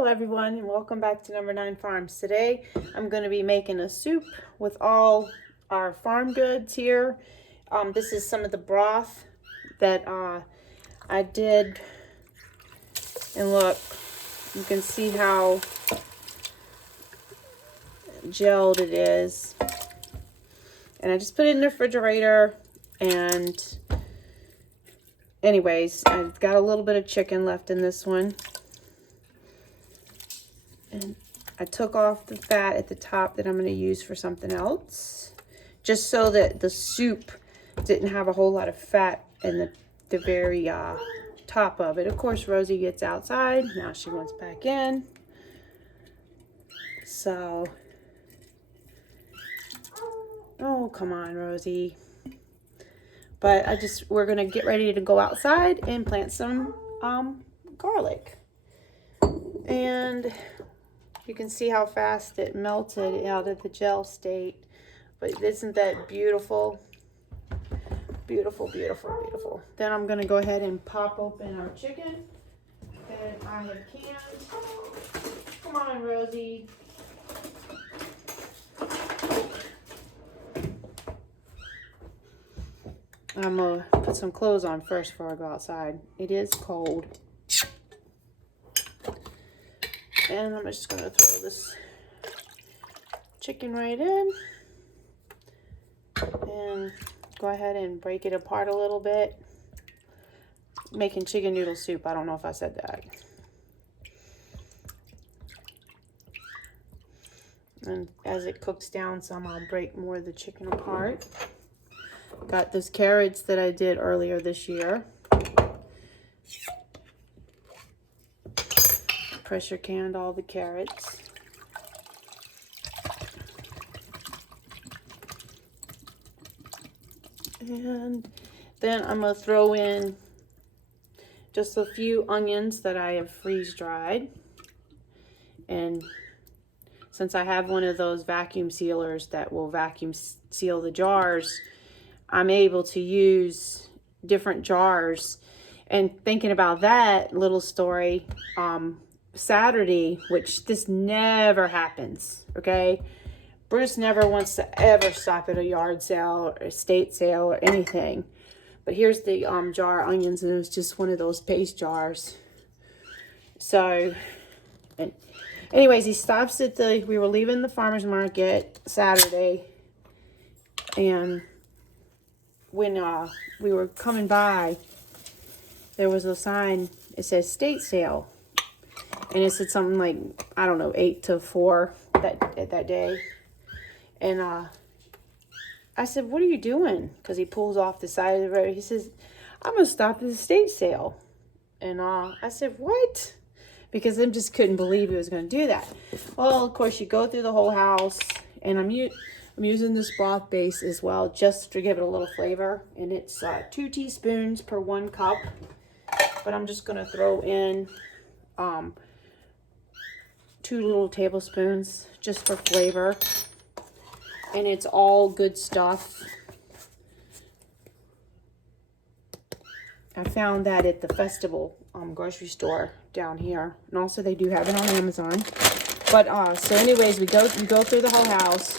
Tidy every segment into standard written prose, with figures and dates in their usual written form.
Hello everyone and welcome back to Number 9 Farms. Today I'm going to be making a soup with all our farm goods here. This is some of the broth that I did, and look, you can see how gelled it is. And I just put it in the refrigerator, and anyways, I've got a little bit of chicken left in this one. And I took off the fat at the top that I'm going to use for something else, just so that the soup didn't have a whole lot of fat in the very top of it. Of course, Rosie gets outside. Now she wants back in. So, oh, come on, Rosie. But we're going to get ready to go outside and plant some garlic. And you can see how fast it melted out of the gel state. But isn't that beautiful? Beautiful, beautiful, beautiful. Then I'm going to go ahead and pop open our chicken that I have canned. Come on, Rosie. I'm going to put some clothes on first before I go outside. It is cold. And I'm just going to throw this chicken right in and go ahead and break it apart a little bit. Making chicken noodle soup. I don't know if I said that. And as it cooks down some, I'll break more of the chicken apart. Got those carrots that I did earlier this year. Pressure canned all the carrots. And then I'm going to throw in just a few onions that I have freeze dried. And since I have one of those vacuum sealers that will vacuum seal the jars, I'm able to use different jars. And thinking about that little story, Saturday, which this never happens, okay? Bruce never wants to ever stop at a yard sale or estate sale or anything. But here's the jar of onions, and it was just one of those paste jars. So, and anyways, he stops at we were leaving the farmer's market Saturday, and when we were coming by, there was a sign, it says estate sale. And it said something like, I don't know, 8 to 4 that day. And I said, what are you doing? Because he pulls off the side of the road. He says, I'm going to stop at the estate sale. And I said, what? Because I just couldn't believe he was going to do that. Well, of course, you go through the whole house. And I'm using this broth base as well, just to give it a little flavor. And it's 2 teaspoons per 1 cup. But I'm just going to throw in 2 little tablespoons just for flavor, and it's all good stuff. I found that at the Festival grocery store down here, and also they do have it on Amazon. But so anyways, we go through the whole house,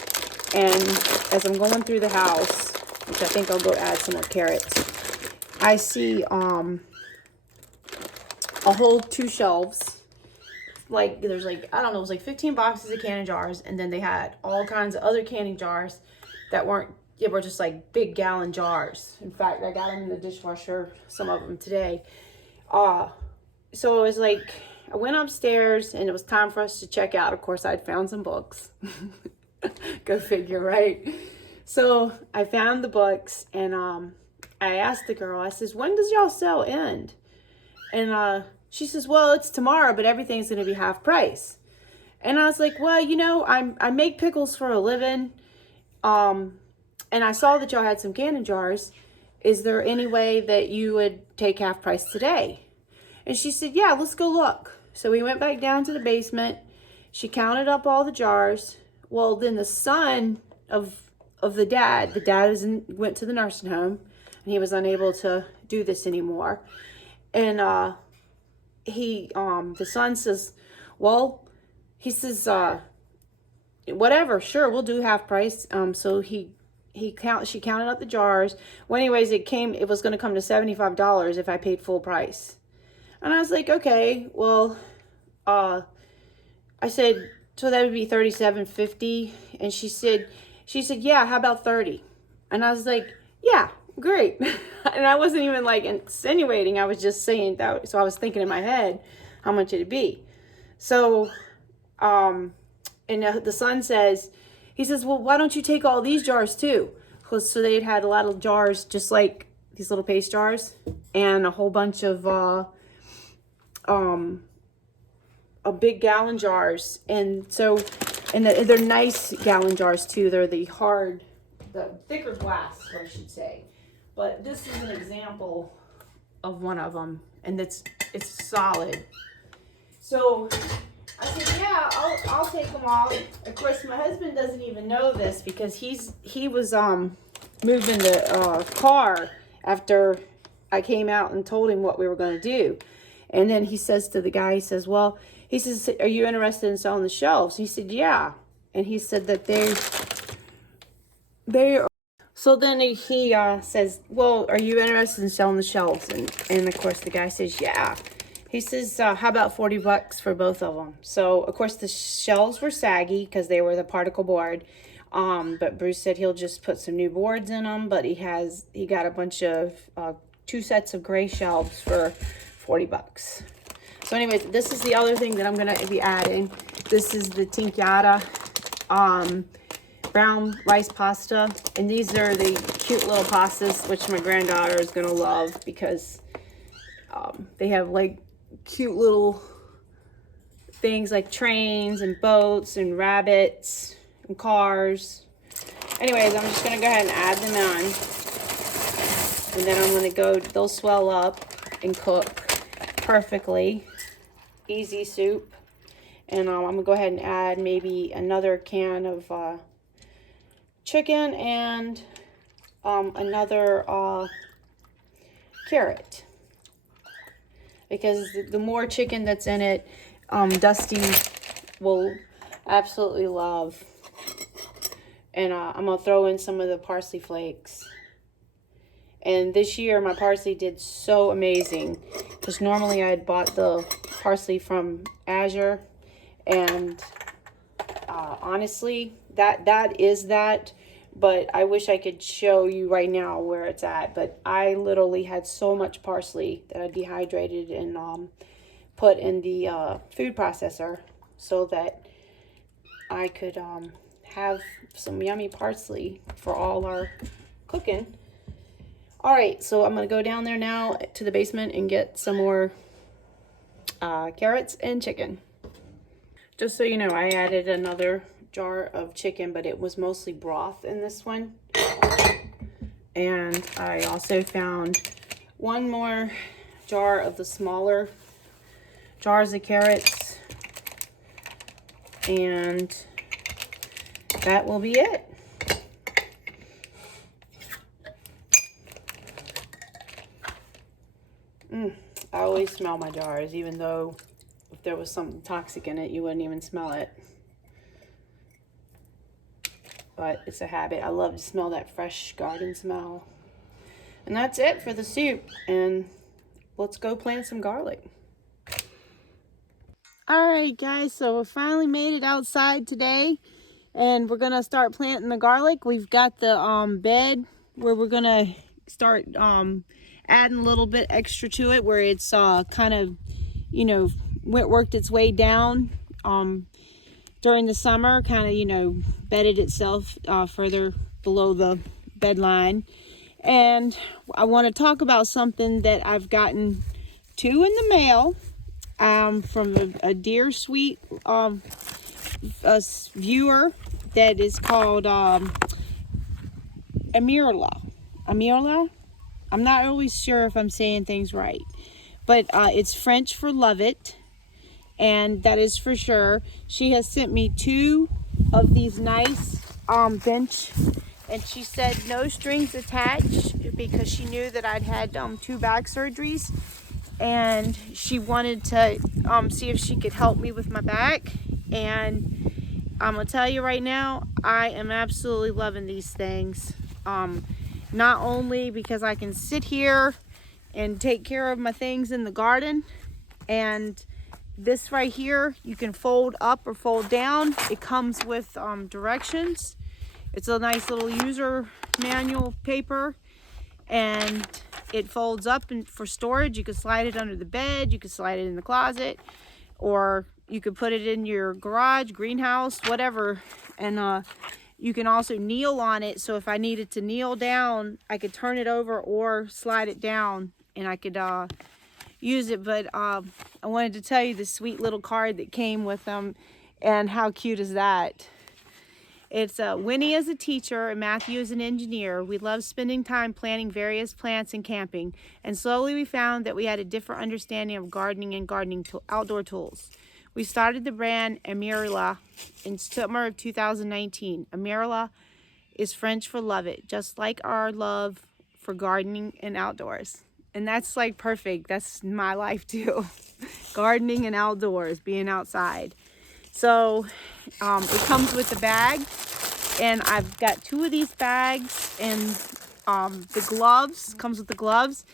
and as I'm going through the house, which I think I'll go add some more carrots, I see a whole 2 shelves. Like, there's like, I don't know, it was like 15 boxes of canning jars, and then they had all kinds of other canning jars that were just like big gallon jars. In fact, I got them in the dishwasher, some of them today. So it was like, I went upstairs, and it was time for us to check out. Of course, I'd found some books. Go figure, right? So I found the books, and I asked the girl, I says, when does y'all sale end? And she says, well, it's tomorrow, but everything's going to be half price. And I was like, well, you know, I make pickles for a living. And I saw that y'all had some canning jars. Is there any way that you would take half price today? And she said, yeah, let's go look. So we went back down to the basement. She counted up all the jars. Well, then the son of the dad went to the nursing home, and he was unable to do this anymore. And the son says, Well, he says, whatever, sure, we'll do half price. So she counted up the jars. Well, anyways, it was going to come to $75 if I paid full price. And I was like, okay, well, I said, so that would be $37.50. And she said, yeah, how about 30? And I was like, yeah, great. And I wasn't even like insinuating, I was just saying that. So I was thinking in my head how much it'd be. So, and the son says, he says, well, why don't you take all these jars too? So they had a lot of jars, just like these little paste jars, and a whole bunch of big gallon jars. And so, and they're nice gallon jars too. They're the thicker glass, I should say. But this is an example of one of them, and it's solid. So I said, yeah, I'll take them all. Of course, my husband doesn't even know this because he was moving the car after I came out and told him what we were going to do. And then he says to the guy, he says, are you interested in selling the shelves? He said, yeah. And he said that they are. So then he says, well, are you interested in selling the shelves? And of course the guy says, yeah. He says, how about $40 for both of them? So of course the shelves were saggy because they were the particle board. But Bruce said he'll just put some new boards in them. But he got a bunch of 2 sets of gray shelves for $40. So anyways, this is the other thing that I'm going to be adding. This is the tinkyada brown rice pasta. And these are the cute little pastas, which my granddaughter is going to love because they have like cute little things like trains and boats and rabbits and cars. Anyways, I'm just going to go ahead and add them on. And then I'm going to they'll swell up and cook perfectly. Easy soup. And I'm going to go ahead and add maybe another can of chicken and another carrot. Because the more chicken that's in it, Dusty will absolutely love. And I'm going to throw in some of the parsley flakes. And this year my parsley did so amazing. Because normally I had bought the parsley from Azure. And honestly, that is that. But I wish I could show you right now where it's at. But I literally had so much parsley that I dehydrated and put in the food processor so that I could have some yummy parsley for all our cooking. All right, so I'm going to go down there now to the basement and get some more carrots and chicken. Just so you know, I added another jar of chicken, but it was mostly broth in this one. And I also found one more jar of the smaller jars of carrots. And that will be it. I always smell my jars, even though if there was something toxic in it, you wouldn't even smell it. But it's a habit. I love to smell that fresh garden smell. And that's it for the soup. And let's go plant some garlic. All right, guys, so we finally made it outside today. And we're going to start planting the garlic. We've got the bed where we're going to start adding a little bit extra to it, where it's kind of, you know, worked its way down during the summer, kind of, you know, bedded itself further below the bed line. And I want to talk about something that I've gotten in the mail from a dear sweet viewer that is called Aimerla. Aimerla? I'm not really sure if I'm saying things right, but it's French for love it, and that is for sure. She has sent me 2 of these nice bench, and she said no strings attached because she knew that I'd had 2 back surgeries, and she wanted to see if she could help me with my back. And I'm gonna tell you right now, I am absolutely loving these things. Not only because I can sit here and take care of my things in the garden, and this right here you can fold up or fold down. It comes with directions. It's a nice little user manual paper, and it folds up for storage. You can slide it under the bed, you can slide it in the closet, or you could put it in your garage, greenhouse, whatever. And you can also kneel on it, so if I needed to kneel down, I could turn it over or slide it down and I could use it. But I wanted to tell you the sweet little card that came with them, and how cute is that? It's Winnie is a teacher and Matthew is an engineer. We love spending time planting various plants and camping, and slowly we found that we had a different understanding of gardening and outdoor tools. We started the brand Aimerla in summer of 2019. Aimerla is French for love it, just like our love for gardening and outdoors. And that's like perfect. That's my life too. Gardening and outdoors, being outside. So it comes with the bag, and I've got 2 of these bags, and the gloves, comes with the gloves,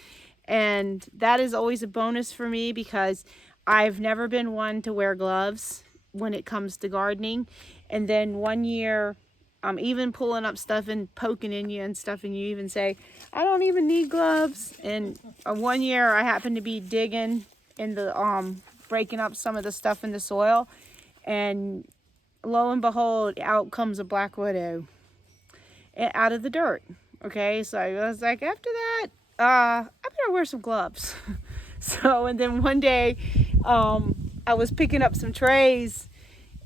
and that is always a bonus for me because I've never been one to wear gloves when it comes to gardening. And then one year, I'm even pulling up stuff and poking in you and stuff, and you even say, I don't even need gloves. And one year I happened to be digging in the, breaking up some of the stuff in the soil, and lo and behold, out comes a black widow out of the dirt. Okay, so I was like, after that, I better wear some gloves. So, and then one day, I was picking up some trays,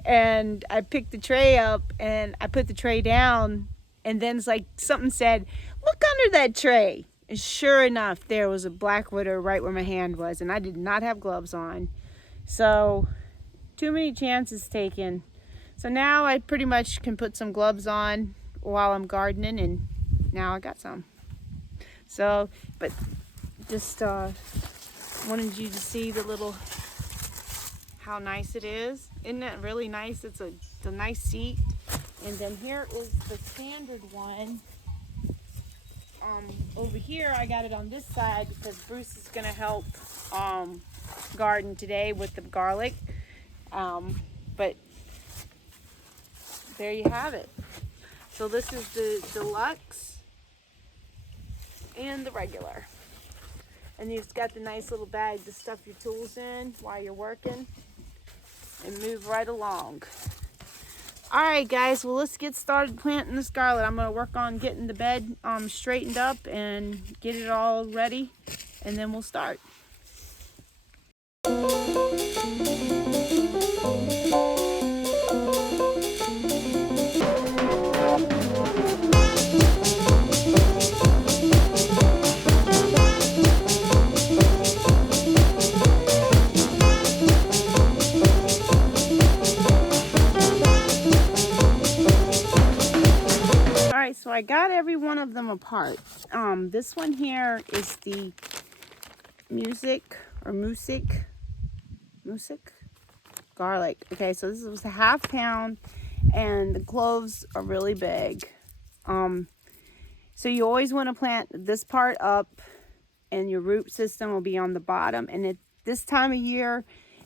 and I picked the tray up and I put the tray down, and then it's like something said, look under that tray. And sure enough, there was a black widow right where my hand was, and I did not have gloves on. So, too many chances taken. So now I pretty much can put some gloves on while I'm gardening, and now I got some. So, but just wanted you to see the little, how nice it is. Isn't that really nice? It's a nice seat. And then here is the standard one. Over here I got it on this side because Bruce is going to help garden today with the garlic. But there you have it. So this is the Deluxe and the regular. And you've got the nice little bag to stuff your tools in while you're working, and move right along. All right, guys, well, let's get started planting the scarlet. I'm going to work on getting the bed straightened up and get it all ready, and then we'll start. So I got every one of them apart. This one here is the music garlic. Okay, so this was a ½ pound, and the cloves are really big. So you always want to plant this part up, and your root system will be on the bottom. And at this time of year,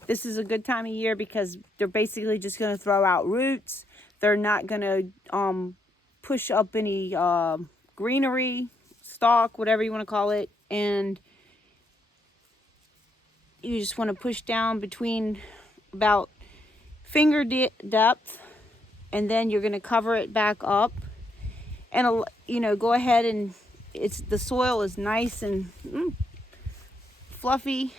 this is a good time of year because they're basically just going to throw out roots. They're not going to push up any greenery, stalk, whatever you want to call it, and you just want to push down between about finger depth, and then you're going to cover it back up, and go ahead, and the soil is nice and fluffy,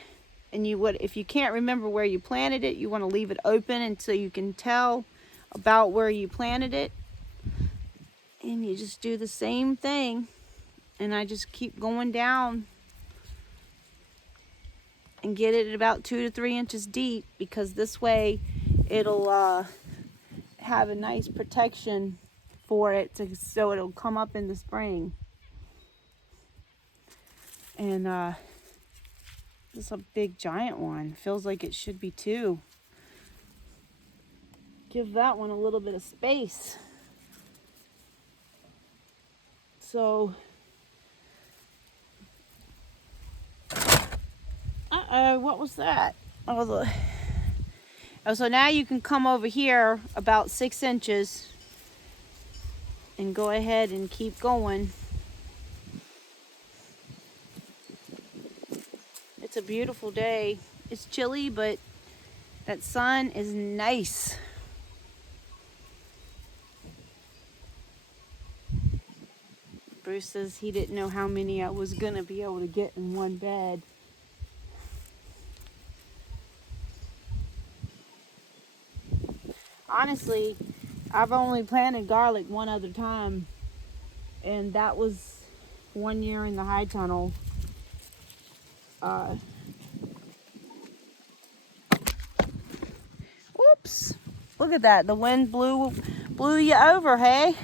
and if you can't remember where you planted it, you want to leave it open until you can tell about where you planted it. And you just do the same thing, and I just keep going down and get it about 2 to 3 inches deep, because this way it'll have a nice protection for it, so it'll come up in the spring. And This is a big giant one. Feels like it should be 2. Give that one a little bit of space. So, what was that? Oh, so now you can come over here about 6 inches and go ahead and keep going. It's a beautiful day. It's chilly, but that sun is nice. Bruce says he didn't know how many I was gonna be able to get in one bed. Honestly, I've only planted garlic one other time, and that was one year in the high tunnel. Oops! Look at that. The wind blew you over, hey?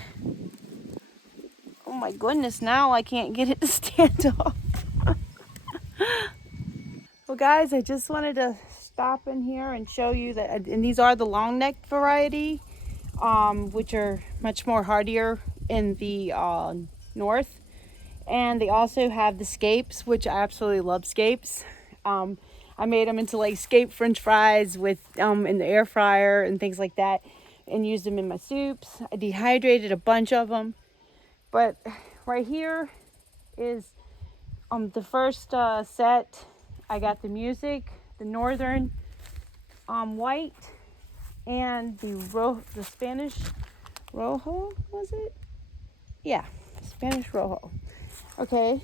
Oh my goodness, now I can't get it to stand up. Well guys, I just wanted to stop in here and show you that, and these are the long neck variety, which are much more hardier in the north. And they also have the scapes, which I absolutely love scapes. I made them into like scape French fries with in the air fryer and things like that, and used them in my soups. I dehydrated a bunch of them. But right here is the first set. I got the music, the northern white, and the Spanish rojo, was it? Yeah, Spanish rojo. Okay,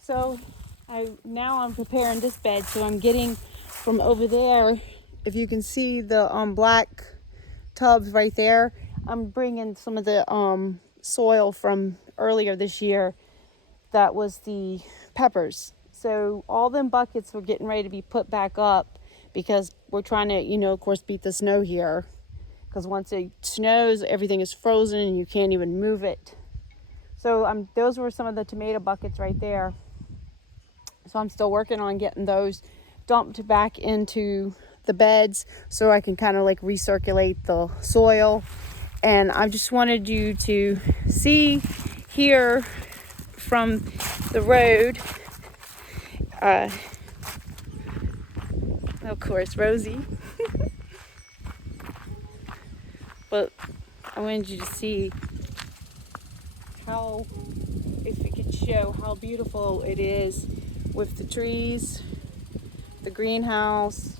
so now I'm preparing this bed. So I'm getting from over there, if you can see the black tubs right there, I'm bringing some of the soil from earlier this year. That was the peppers. So all them buckets were getting ready to be put back up because we're trying to, of course, beat the snow here. Because once it snows, everything is frozen and you can't even move it. So those were some of the tomato buckets right there. So I'm still working on getting those dumped back into the beds so I can kind of like recirculate the soil. And I just wanted you to see here from the road, of course, Rosie. But I wanted you to see how, if we could show how beautiful it is with the trees, the greenhouse,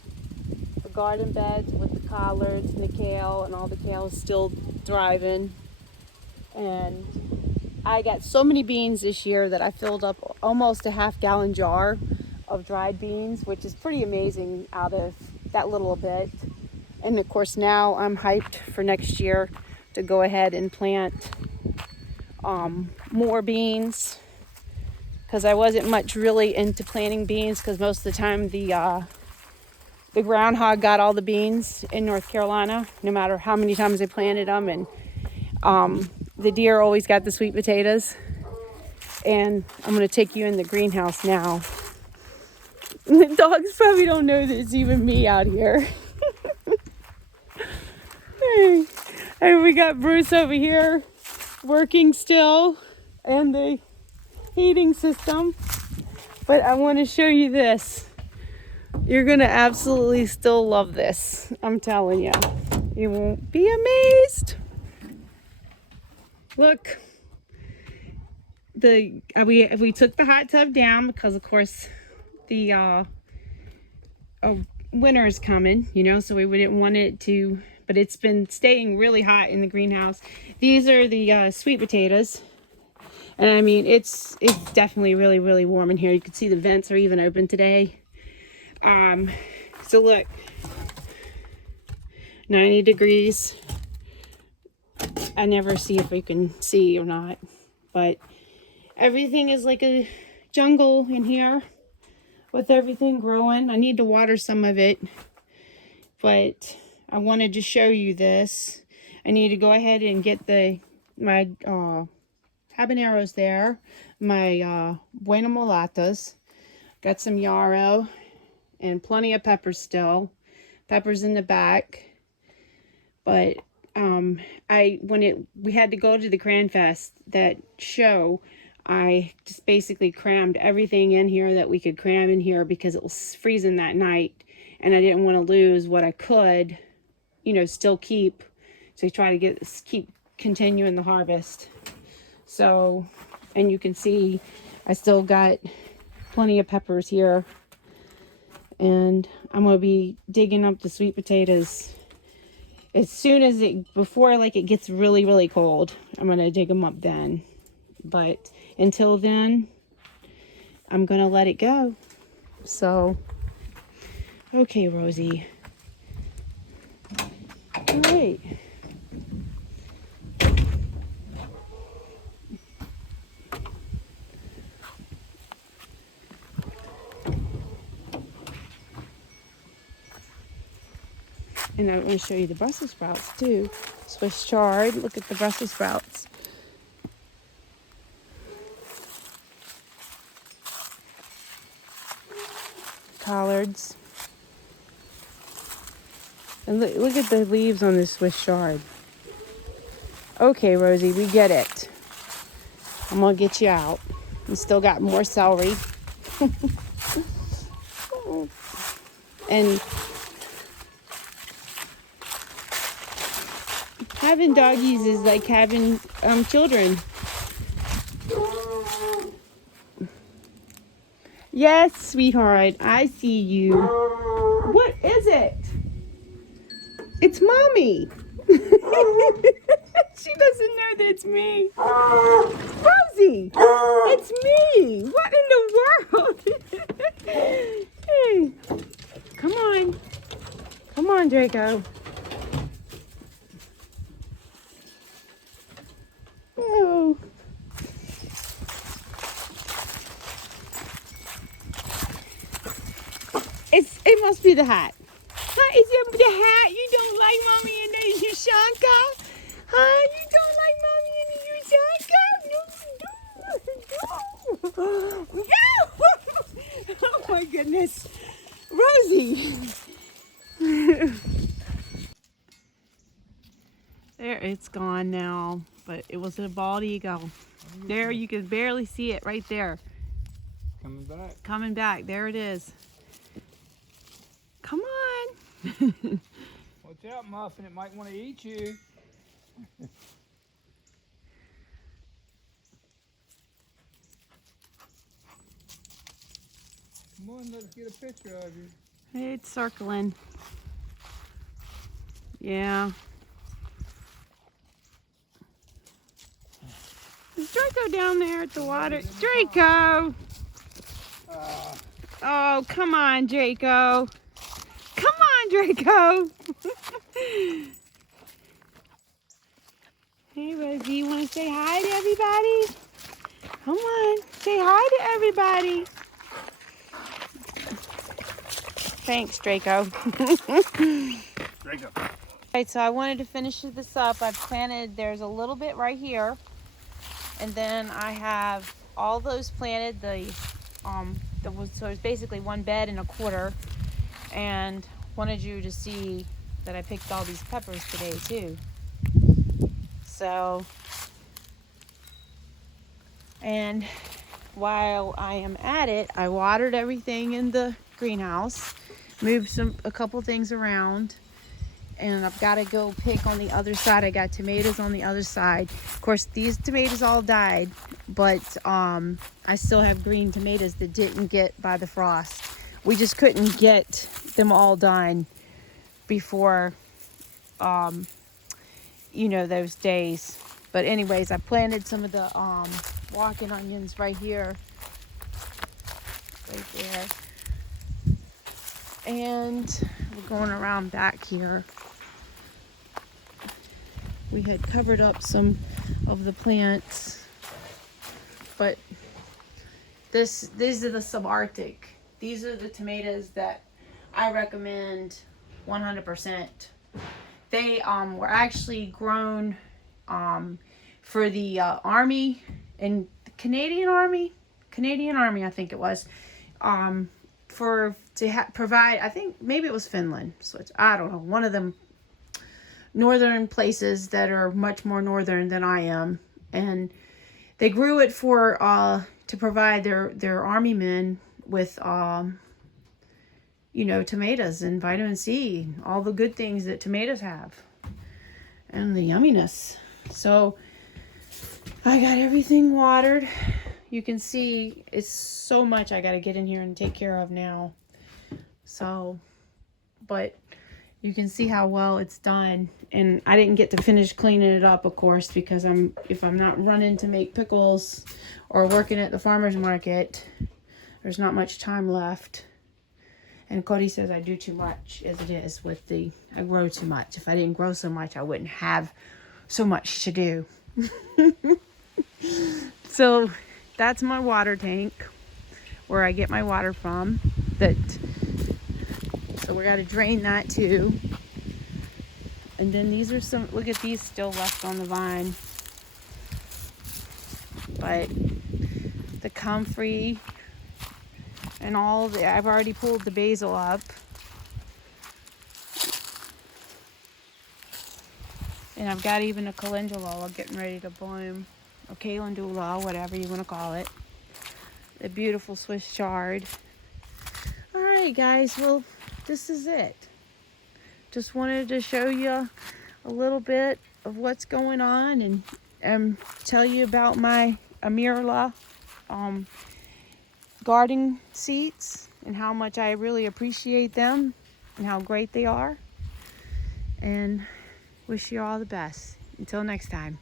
the garden beds with the collards and the kale, and all the kale is still thriving. And I got so many beans this year that I filled up almost a half-gallon jar of dried beans, which is pretty amazing out of that little bit. And of course now I'm hyped for next year to go ahead and plant more beans, because I wasn't much really into planting beans because most of the time the groundhog got all the beans in North Carolina, no matter how many times I planted them, and the deer always got the sweet potatoes. And I'm going to take you in the greenhouse now. The dogs probably don't know that it's even me out here. And we got Bruce over here working still, and the heating system. But I want to show you this. You're going to absolutely still love this. I'm telling you. You won't be amazed. Look. We took the hot tub down because, of course, the winter is coming, so we didn't want it to, but it's been staying really hot in the greenhouse. These are the sweet potatoes, and I mean it's definitely really, really warm in here. You can see the vents are even open today. So look, 90 degrees. I never see if we can see or not, but everything is like a jungle in here with everything growing. I need to water some of it, but I wanted to show you this. I need to go ahead and get my habaneros there, my buena mulatas, Got some yarrow and plenty of peppers still. Peppers in the back. But we had to go to the Grand Fest, that show, I just basically crammed everything in here that we could cram in here because it was freezing that night, and I didn't want to lose what I could, you know, still keep, to try to keep continuing the harvest. So, and you can see I still got plenty of peppers here, and I'm going to be digging up the sweet potatoes as soon as before like it gets really, really cold. I'm going to dig them up then. But until then, I'm going to let it go. So, okay, Rosie. All right. And I want to show you the Brussels sprouts too. Swiss chard. Look at the Brussels sprouts. Collards. And look at the leaves on this Swiss chard. Okay, Rosie, we get it. I'm going to get you out. We still got more celery. And having doggies is like having children. Yes, sweetheart, I see you. What is it? It's Mommy. She doesn't know that it's me. Rosie, it's me. What in the world? Hey, come on. Come on, Draco. Oh. It must be the hat. Huh? Is it the hat? You don't like Mommy and the Yushanka? Huh? You don't like Mommy and the Yushanka? No, no. No! Oh my goodness. Rosie. There, it's gone now. But it was a bald eagle. There, you can barely see it right there. Coming back. Coming back. There it is. Come on. Watch out, Muffin. It might want to eat you. Come on, let's get a picture of you. It's circling. Yeah. Is Draco down there at the water? Draco! Oh, come on, Draco. Come on, Draco. Hey, Rosie, you want to say hi to everybody? Come on, say hi to everybody. Thanks, Draco. Draco. Alright, so I wanted to finish this up. I've planted, there's a little bit right here. And then I have all those planted, so it's basically 1 bed and a quarter. And wanted you to see that I picked all these peppers today too. So, and while I am at it, I watered everything in the greenhouse, moved a couple things around, and I've got to go pick on the other side. I got tomatoes on the other side. Of course, these tomatoes all died, but I still have green tomatoes that didn't get by the frost. We just couldn't get them all done before, you know, those days. But anyways, I planted some of the walking onions right here, right there. And we're going around back here. We had covered up some of the plants, but these are the subarctic. These are the tomatoes that I recommend 100%. They were actually grown for the Army and the Canadian Army, I think it was. provide, I think maybe it was Finland, I don't know, one of them northern places that are much more northern than I am, and they grew it for to provide their army men with you know, tomatoes and vitamin C, all the good things that tomatoes have, and the yumminess. So I got everything watered. You can see it's so much I got to get in here and take care of now. So, but you can see how well it's done. And I didn't get to finish cleaning it up, of course, because if I'm not running to make pickles or working at the farmer's market, there's not much time left. And Cody says I do too much as it is I grow too much. If I didn't grow so much, I wouldn't have so much to do. So that's my water tank where I get my water from. So we got to drain that too. And then these are look at these still left on the vine. But the comfrey and I've already pulled the basil up. And I've got even a calendula getting ready to bloom. Or calendula, whatever you want to call it. The beautiful Swiss chard. Alright guys, well, this is it. Just wanted to show you a little bit of what's going on and tell you about my Aimerla garden seeds and how much I really appreciate them and how great they are. And wish you all the best. Until next time.